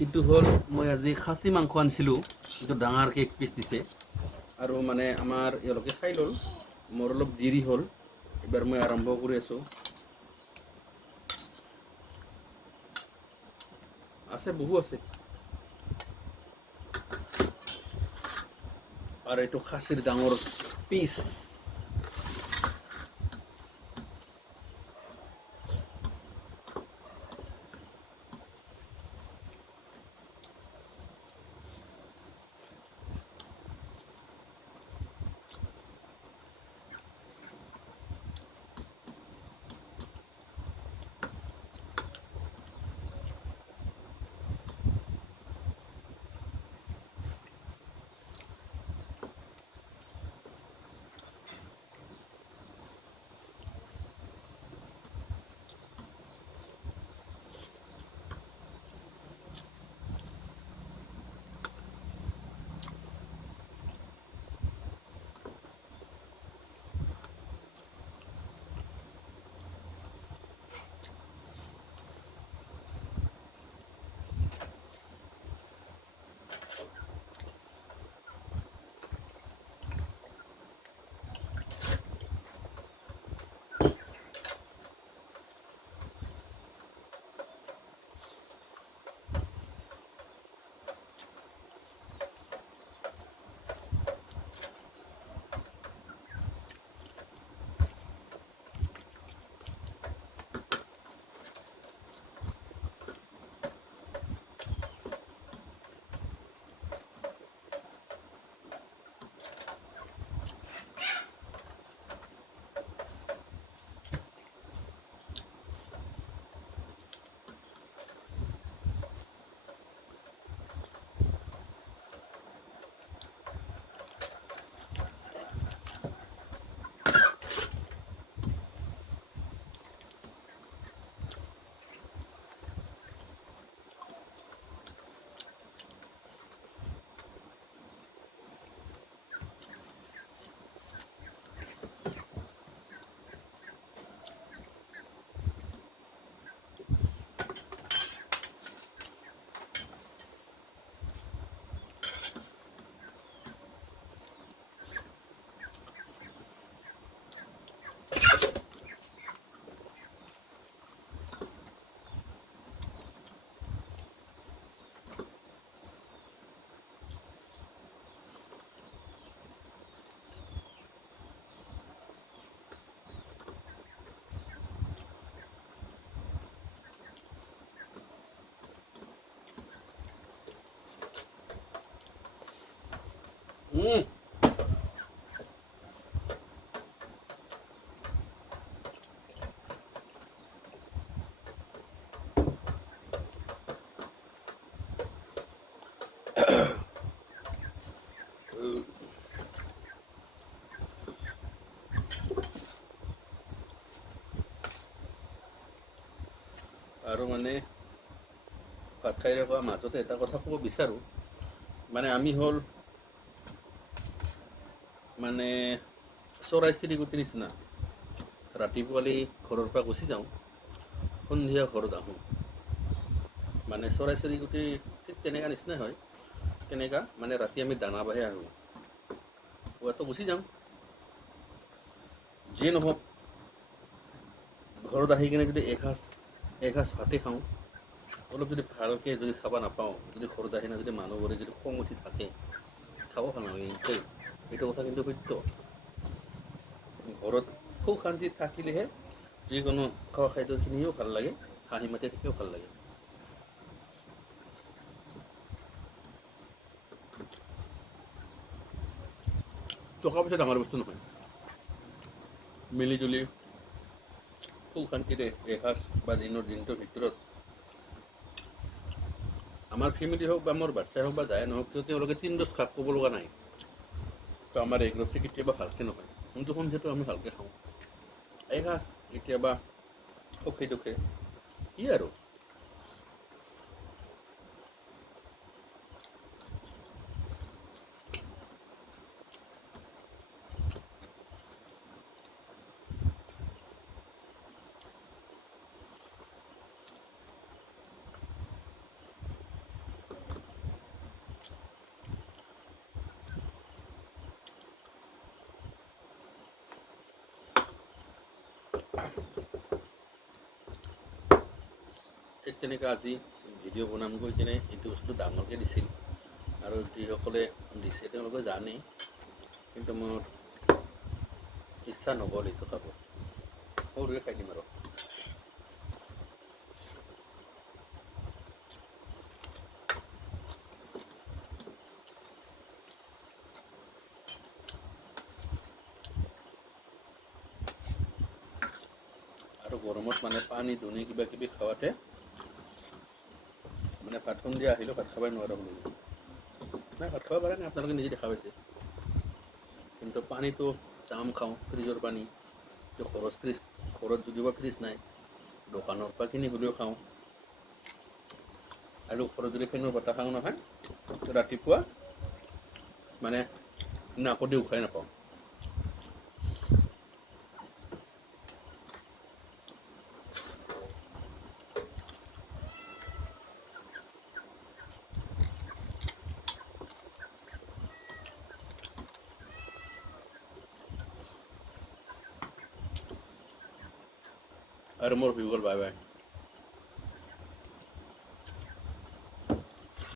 এইটো হ'ল, মই আজি খাচী মাংস আনিছিলোঁ। এইটো ডাঙৰকৈ এক পিচ দিছে। আৰু মানে আমাৰ এওঁলোকে খাই ল'ল। মোৰ অলপ দেৰি হ'ল। এইবাৰ মই আৰম্ভ কৰি আছোঁ। আছে, বহু আছে। আৰু এইটো খাচীৰ ডাঙৰ পিচ উম আৰু মানে ভাত খাই থকা মাজতে এটা কথা ক'ব বিচাৰোঁ মানে আমি হ'ল মানে চৰাই চিৰিকটিৰ নিচিনা। ৰাতিপুৱালি ঘৰৰ পৰা গুচি যাওঁ, সন্ধিয়া ঘৰত আহোঁ। মানে চৰাই চিৰিকটি ঠিক তেনেকুৱা নিচিনাই হয় কেনেকুৱা মানে ৰাতি আমি দানা বাহে আহোঁ। পুৱাটো গুচি যাওঁ। যিয়ে নহওক, ঘৰত আহি কিনে যদি এসাঁজ এসাঁজ ভাতে খাওঁ, অলপ যদি ভালকৈ যদি খাব নাপাওঁ, যদি ঘৰত আহি না যদি মানুহবোৰে যদি খং উঠি থাকে, খাব ভালো নালাগে এইটো কথা কিন্তু সত্য। ঘৰত সুখ শান্তিত থাকিলেহে যিকোনো খোৱা খাদ্যখিনিও ভালো লাগে, হাঁহি মাতি থাকিও ভালো লাগে। টকা পইচা ডাঙৰ বস্তু নহয়। মিলি জুলি সুখ শান্তিৰে এসাঁজ বা দিনৰ দিনটোৰ ভিতৰত আমাৰ ফেমিলি হওক বা মোৰ বাচ্ছাই হওক বা যাই নহওক কিয় তেওঁলোকে তিন দহ খাপ ক'ব লগা নাই। তো আমাৰ এক ৰচি কেতিয়াবা ভালকৈ নহয়। কিন্তু সন্ধিয়াটো আমি ভালকৈ খাওঁ। এসাঁজ কেতিয়াবা সুখে দুখে। ই আৰু? তেনেকৈ আজি ভিডিঅ' বনাম গৈ কিনে এইটো বস্তু ডাঙৰকৈ দিছিল। আৰু যিসকলে দিছে তেওঁলোকে জানেই কিন্তু মোৰ ইচ্ছা নগ'ল এইটো খাব সৰুৱে খাই দিম আৰু। আৰু গৰমত মানে পানী দুনি কিবা কিবি খাওঁতে মানে ভাত সন্ধিয়া আহিলেও ভাত খাবই নোৱাৰা হ'লো নাই, ভাত খাব পাৰে নাই, আপোনালোকে নিজে দেখা পাইছে। কিন্তু পানীটো দাম খাওঁ, ফ্ৰিজৰ পানী। খৰচ ফ্ৰিজ ঘৰত যদিও বা ফ্ৰিজ নাই। দোকানৰ পৰা কিনি হ'লেও খাওঁ। আৰু ঘৰত যদি ফেনৰ বতাহ খাওঁ নহয়, ৰাতিপুৱা মানে নাকদি উশাই নাপাওঁ। I have more people. Bye bye.